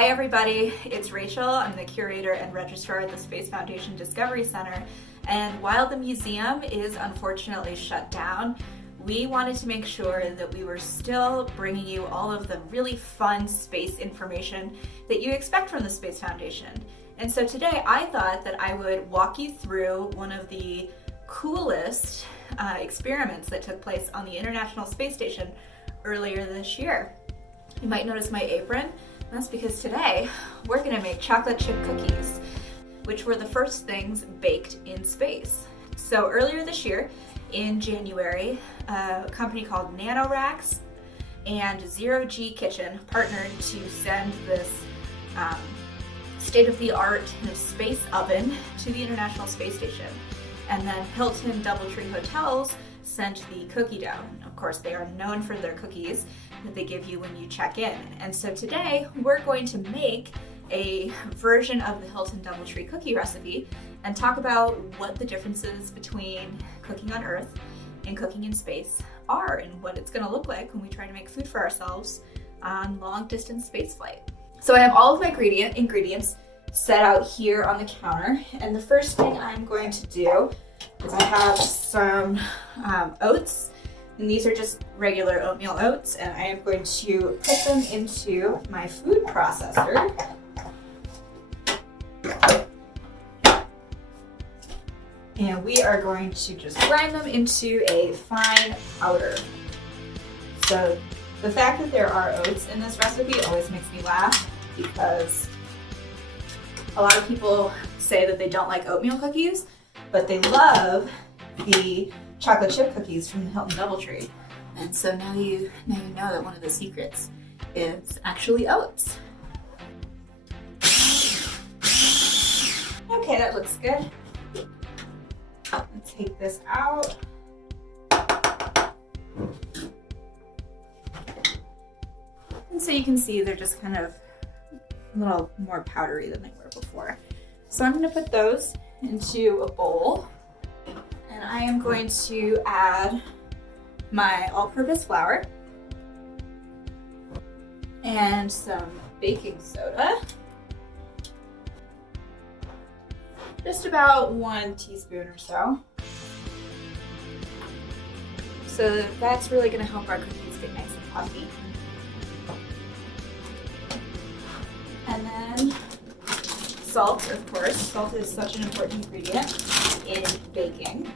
Hi everybody, it's Rachel. I'm the curator and registrar at the Space Foundation Discovery Center. And while the museum is unfortunately shut down, we wanted to make sure that we were still bringing you all of the really fun space information that you expect from the Space Foundation. And so today I thought that I would walk you through one of the coolest experiments that took place on the International Space Station earlier this year. You might notice my apron. That's because today we're going to make chocolate chip cookies, which were the first things baked in space. So earlier this year, in January, a company called Nanoracks and Zero G Kitchen partnered to send this state-of-the-art space oven to the International Space Station. And then Hilton Doubletree Hotels sent the cookie dough. Of course, they are known for their cookies that they give you when you check in. And so today we're going to make a version of the Hilton Doubletree cookie recipe and talk about what the differences between cooking on Earth and cooking in space are and what it's going to look like when we try to make food for ourselves on long-distance space flight. So I have all of my ingredients set out here on the counter, and the first thing I'm going to do is I have some oats, and these are just regular oatmeal oats, and I am going to put them into my food processor. And we are going to just grind them into a fine powder. So the fact that there are oats in this recipe always makes me laugh, because a lot of people say that they don't like oatmeal cookies, but they love the chocolate chip cookies from the Hilton Doubletree. And so now you know that one of the secrets is actually oats. Okay, that looks good. Let's take this out. And so you can see they're just kind of a little more powdery than they were before. So I'm going to put those into a bowl, and I am going to add my all-purpose flour and some baking soda. Just about 1 teaspoon or so. So that's really going to help our cookies get nice and puffy. And then salt, of course. Salt is such an important ingredient in baking.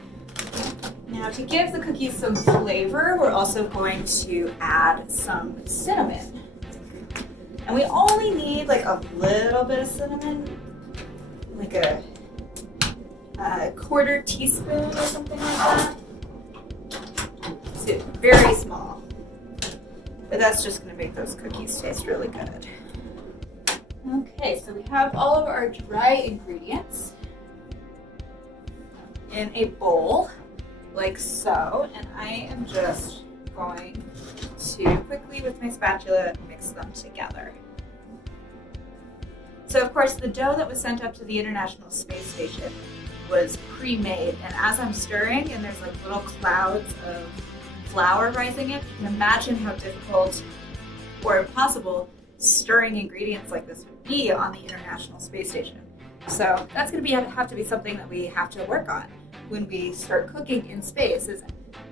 Now, to give the cookies some flavor, we're also going to add some cinnamon. And we only need like a little bit of cinnamon, like a quarter teaspoon or something like that. It's very small, but that's just going to make those cookies taste really good. Okay, so we have all of our dry ingredients in a bowl, like so, and I am just going to quickly, with my spatula, mix them together. So of course, the dough that was sent up to the International Space Station was pre-made, and as I'm stirring, and there's like little clouds of flour rising in, you can imagine how difficult or impossible stirring ingredients like this would be on the International Space Station. So that's going to have to be something that we have to work on when we start cooking in space. Is,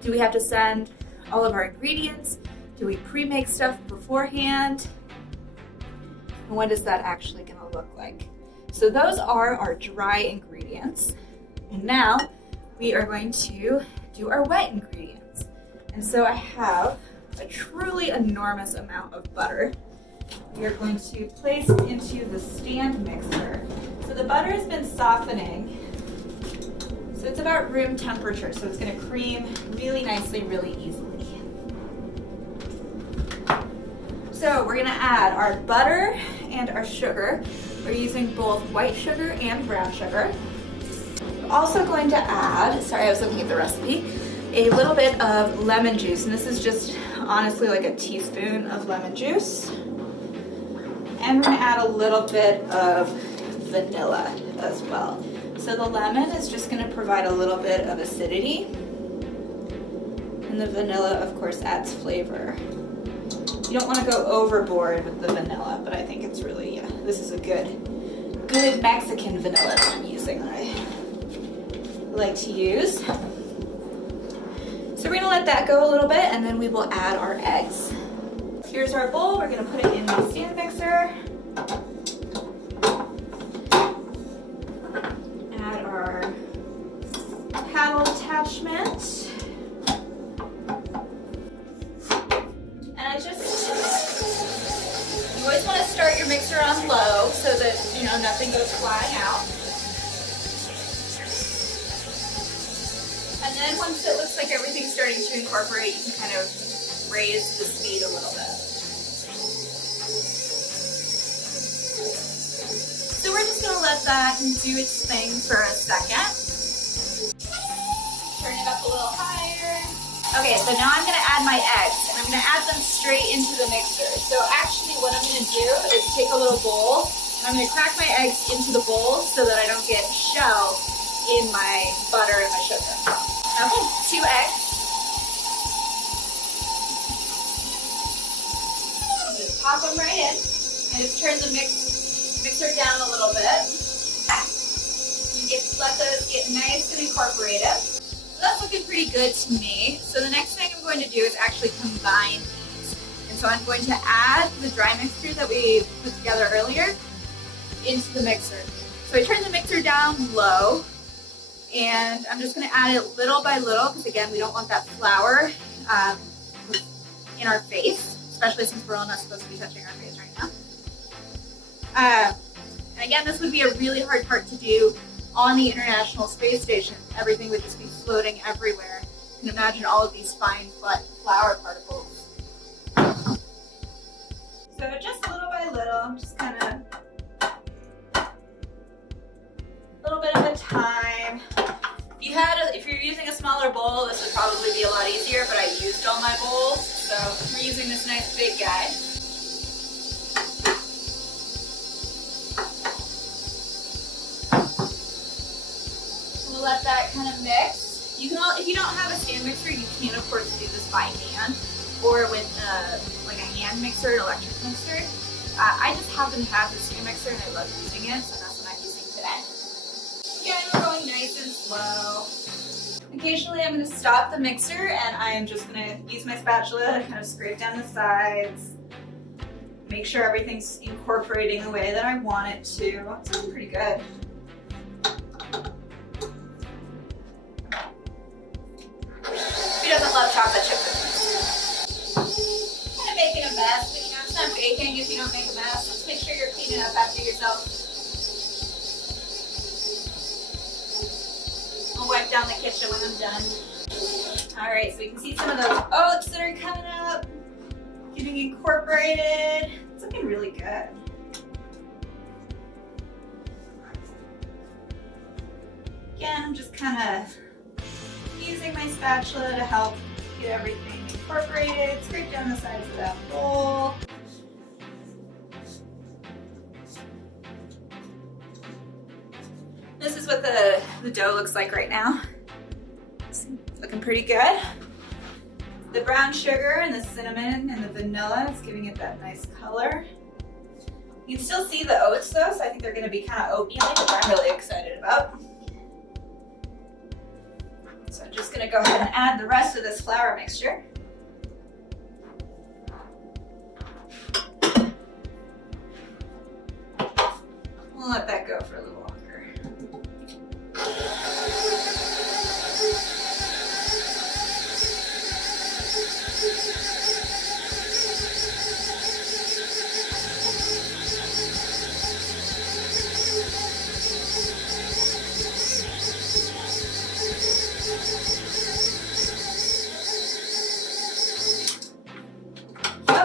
do we have to send all of our ingredients? Do we pre-make stuff beforehand? And what is that actually going to look like? So those are our dry ingredients. And now we are going to do our wet ingredients. And so I have a truly enormous amount of butter. We are going to place into the stand mixer. So the butter has been softening. So it's about room temperature. So it's going to cream really nicely, really easily. So we're going to add our butter and our sugar. We're using both white sugar and brown sugar. We're also going to add, sorry, I was looking at the recipe, a little bit of lemon juice. And this is just honestly like a teaspoon of lemon juice. And we're going to add a little bit of vanilla as well. So the lemon is just going to provide a little bit of acidity. And the vanilla, of course, adds flavor. You don't want to go overboard with the vanilla, but I think it's really This is a good Mexican vanilla that I'm using that I like to use. So we're gonna let that go a little bit and then we will add our eggs. Here's our bowl. We're gonna put it in the stand mixer. Add our paddle attachment. And you always want to start your mixer on low so that, you know, nothing goes flying out. And then once it looks like everything's starting to incorporate, you can kind of raise the speed a little bit. So we're just going to let that do its thing for a second. Turn it up a little higher. Okay, so now I'm going to add my eggs, and I'm going to add them straight into the mixer. So actually what I'm going to do is take a little bowl, and I'm going to crack my eggs into the bowl so that I don't get shell in my butter and my sugar. Okay, 2 eggs. Just pop them right in. I just turn the mixer down a little bit. Let those get nice and incorporated. So that's looking pretty good to me. So the next thing I'm going to do is actually combine these. And so I'm going to add the dry mixture that we put together earlier into the mixer. So I turn the mixer down low, and I'm just going to add it little by little because, again, we don't want that flour in our face, especially since we're all not supposed to be touching our face right now. And again, this would be a really hard part to do on the International Space Station. Everything would just be floating everywhere. You can imagine all of these fine flour particles. So just little by little, just kind of a little bit at a time. If you're using a smaller bowl, this would probably be a lot easier, but I used all my bowls, so we're using this nice big guy. We'll let that kind of mix. You can, if you don't have a stand mixer, you can of course do this by hand or with like a hand mixer, an electric mixer. I just happen to have the stand mixer and I love using it, so that's what I'm using today. Again, we're going nice and slow. Occasionally I'm going to stop the mixer and I am just going to use my spatula to kind of scrape down the sides, make sure everything's incorporating the way that I want it to. It's looking pretty good. Who doesn't love chocolate chip cookies? Kind of making a mess, but you know, it's not baking if you don't make a mess. Just make sure you're cleaning up after yourself. I'll wipe down the kitchen when I'm done. Alright, so you can see some of those oats that are coming up, getting incorporated. It's looking really good. Again, I'm just kind of using my spatula to help get everything incorporated. Scrape down the sides of that bowl. This is what the dough looks like right now. It's looking pretty good. The brown sugar and the cinnamon and the vanilla is giving it that nice color. You can still see the oats though, so I think they're going to be kind of oatmeal, which I'm really excited about. So I'm just going to go ahead and add the rest of this flour mixture. We'll let that go for a little longer.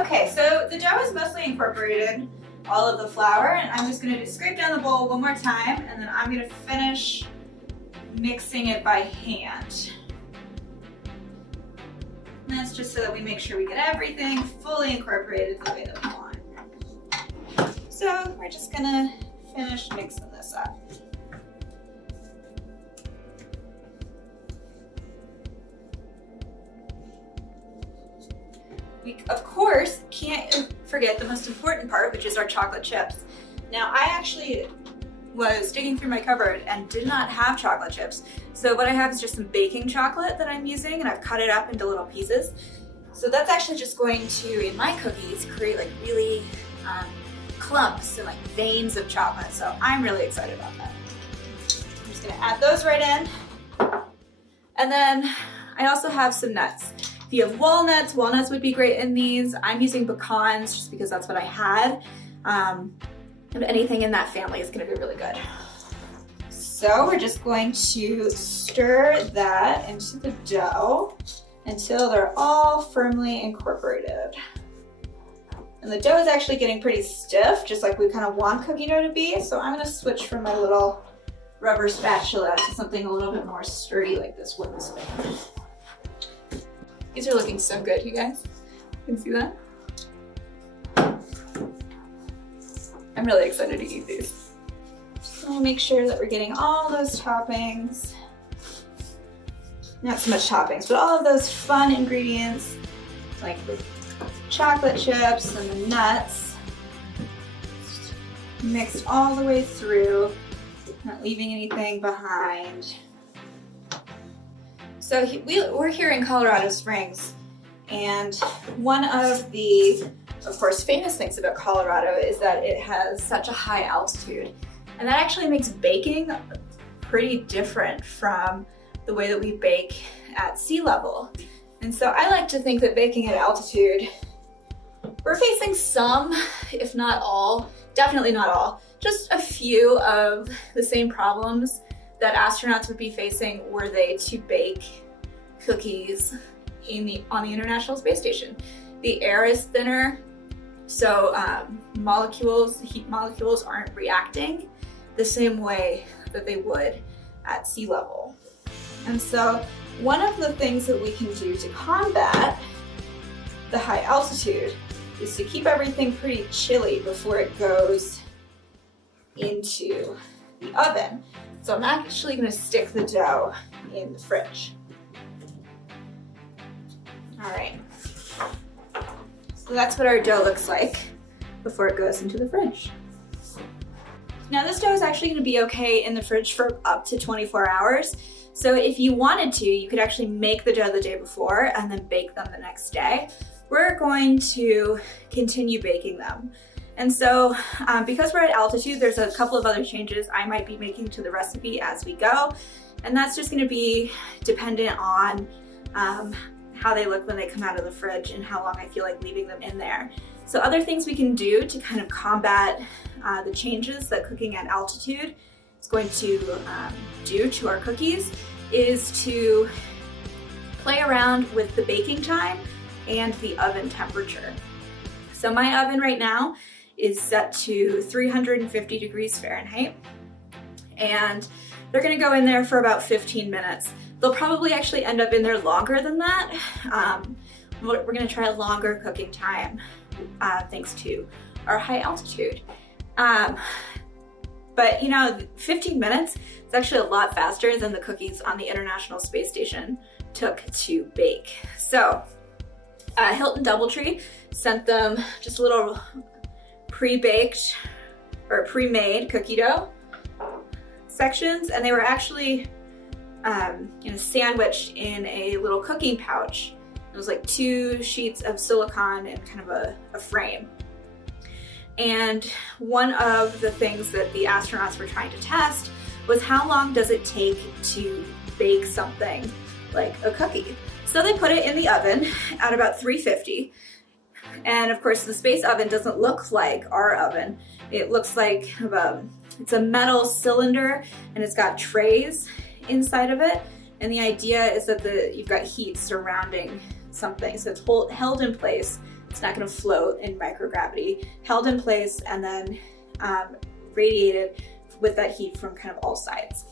Okay, so the dough is mostly incorporated, all of the flour, and I'm just going to scrape down the bowl one more time, and then I'm going to finish mixing it by hand. And that's just so that we make sure we get everything fully incorporated the way that we want. So we're just going to finish mixing this up. We, of course, can't forget the most important part, which is our chocolate chips. Now I actually was digging through my cupboard and did not have chocolate chips. So what I have is just some baking chocolate that I'm using, and I've cut it up into little pieces. So that's actually just going to, in my cookies, create like really clumps and like veins of chocolate. So I'm really excited about that. I'm just gonna add those right in. And then I also have some nuts. If you have walnuts, walnuts would be great in these. I'm using pecans just because that's what I had. And anything in that family is gonna be really good. So we're just going to stir that into the dough until they're all firmly incorporated. And the dough is actually getting pretty stiff, just like we kind of want cookie dough to be. So I'm gonna switch from my little rubber spatula to something a little bit more sturdy like this wooden spoon. These are looking so good, you guys. You can see that? I'm really excited to eat these. So we'll make sure that we're getting all those toppings. Not so much toppings, but all of those fun ingredients, like the chocolate chips and the nuts, mixed all the way through, not leaving anything behind. So we're here in Colorado Springs, and one of the, of course, famous things about Colorado is that it has such a high altitude. And that actually makes baking pretty different from the way that we bake at sea level. And so I like to think that baking at altitude, we're facing some, if not all, definitely not all, just a few of the same problems that astronauts would be facing were they to bake cookies on the International Space Station. The air is thinner, so heat molecules aren't reacting the same way that they would at sea level. And so one of the things that we can do to combat the high altitude is to keep everything pretty chilly before it goes into the oven. So I'm actually going to stick the dough in the fridge. All right, so that's what our dough looks like before it goes into the fridge. Now this dough is actually going to be okay in the fridge for up to 24 hours. So if you wanted to, you could actually make the dough the day before and then bake them the next day. We're going to continue baking them. And so because we're at altitude, there's a couple of other changes I might be making to the recipe as we go. And that's just going to be dependent on how they look when they come out of the fridge and how long I feel like leaving them in there. So other things we can do to kind of combat the changes that cooking at altitude is going to do to our cookies is to play around with the baking time and the oven temperature. So my oven right now is set to 350 degrees Fahrenheit, and they're gonna go in there for about 15 minutes. They'll probably actually end up in there longer than that. We're gonna try a longer cooking time thanks to our high altitude. But you know, 15 minutes is actually a lot faster than the cookies on the International Space Station took to bake. So Hilton Doubletree sent them just a little pre-baked or pre-made cookie dough sections, and they were actually sandwiched in a little cooking pouch. It was like 2 sheets of silicone and kind of a frame. And one of the things that the astronauts were trying to test was how long does it take to bake something like a cookie. So they put it in the oven at about 350. And of course the space oven doesn't look like our oven. It looks like it's a metal cylinder and it's got trays inside of it. And the idea is that you've got heat surrounding something. So it's held in place. It's not going to float in microgravity, held in place and then radiated with that heat from kind of all sides.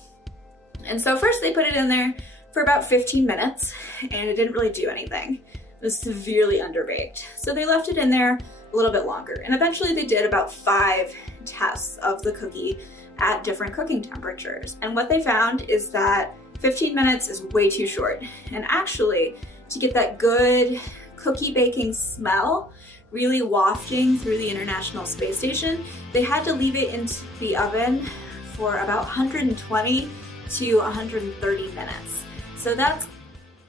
And so first they put it in there for about 15 minutes and it didn't really do anything. It was severely underbaked. So they left it in there a little bit longer. And eventually they did about 5 tests of the cookie at different cooking temperatures. And what they found is that 15 minutes is way too short. And actually, to get that good cookie baking smell really wafting through the International Space Station, they had to leave it in the oven for about 120 to 130 minutes. So that's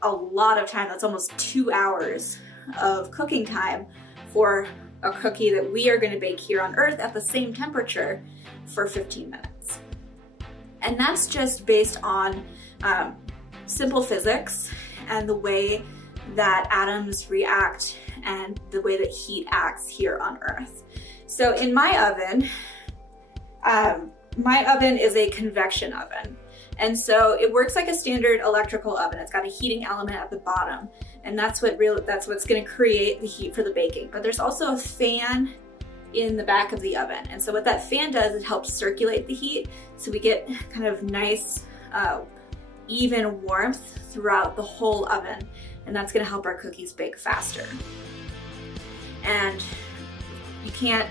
a lot of time. That's almost 2 hours of cooking time for a cookie that we are going to bake here on Earth at the same temperature for 15 minutes. And that's just based on simple physics and the way that atoms react and the way that heat acts here on Earth. So in my oven is a convection oven. And so it works like a standard electrical oven. It's got a heating element at the bottom, and that's what's going to create the heat for the baking. But there's also a fan in the back of the oven. And so what that fan does, it helps circulate the heat, so we get kind of nice, even warmth throughout the whole oven, and that's going to help our cookies bake faster. And you can't,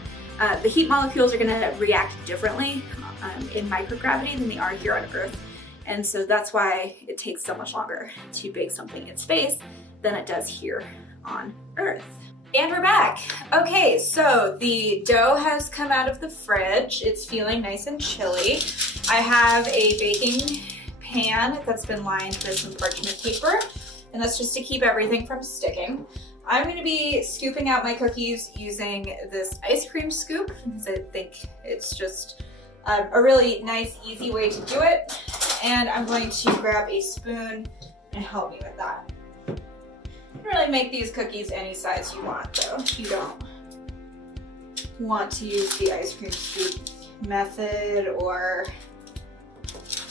the heat molecules are going to react differently in microgravity than they are here on Earth. And so that's why it takes so much longer to bake something in space than it does here on Earth. And we're back. Okay, so the dough has come out of the fridge. It's feeling nice and chilly. I have a baking pan that's been lined with some parchment paper, and that's just to keep everything from sticking. I'm going to be scooping out my cookies using this ice cream scoop, because I think it's just a really nice, easy way to do it. And I'm going to grab a spoon and help me with that. You can really make these cookies any size you want, though. You don't want to use the ice cream scoop method, or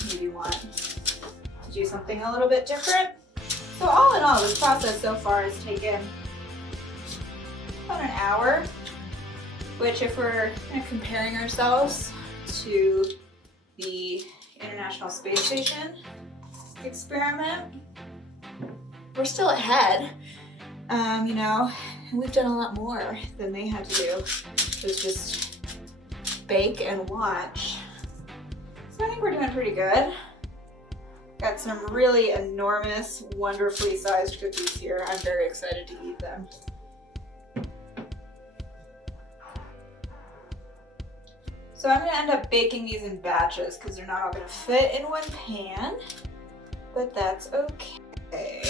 maybe you want to do something a little bit different. So all in all, this process so far has taken about an hour, which, if we're kind of comparing ourselves to the International Space Station experiment, we're still ahead. You know, we've done a lot more than they had to do. It was just bake and watch. So I think we're doing pretty good. Got some really enormous, wonderfully sized cookies here. I'm very excited to eat them. So I'm gonna end up baking these in batches because they're not all gonna fit in one pan, but that's okay.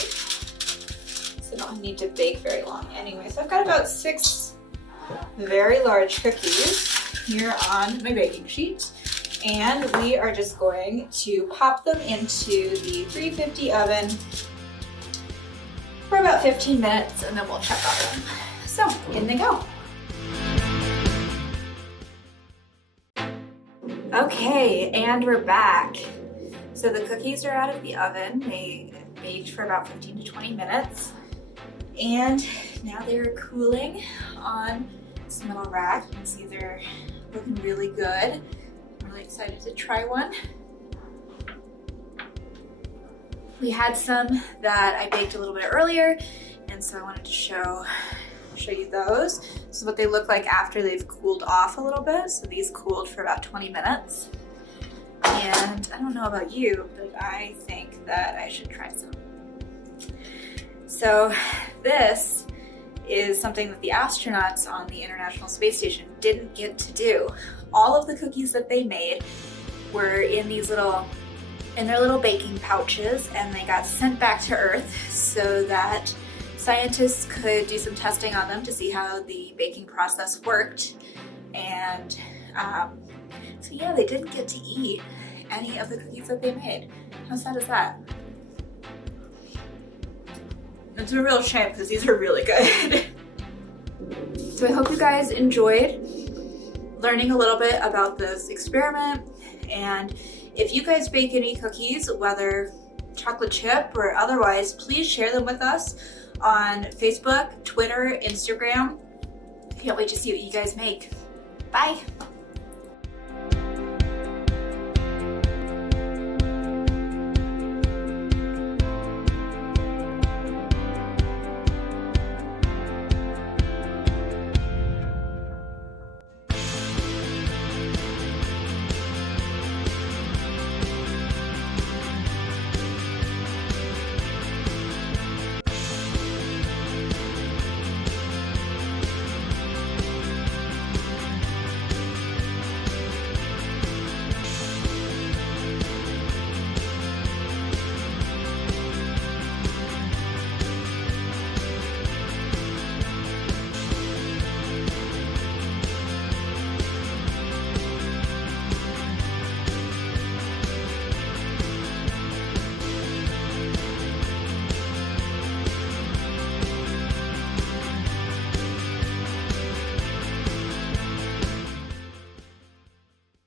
So I don't need to bake very long anyway. So I've got about 6 very large cookies here on my baking sheet, and we are just going to pop them into the 350 oven for about 15 minutes, and then we'll check on them. So in they go. Okay, and we're back. So the cookies are out of the oven. They baked for about 15 to 20 minutes. And now they're cooling on this metal rack. You can see they're looking really good. I'm really excited to try one. We had some that I baked a little bit earlier, and so I wanted to show you those. This is what they look like after they've cooled off a little bit. So these cooled for about 20 minutes. And I don't know about you, but I think that I should try some. So this is something that the astronauts on the International Space Station didn't get to do. All of the cookies that they made were in their little baking pouches, and they got sent back to Earth so that scientists could do some testing on them to see how the baking process worked. And so yeah, they didn't get to eat any of the cookies that they made. How sad is that? It's a real shame because these are really good. So I hope you guys enjoyed learning a little bit about this experiment. And if you guys bake any cookies, whether chocolate chip or otherwise, please share them with us on Facebook, Twitter, Instagram. Can't wait to see what you guys make. Bye.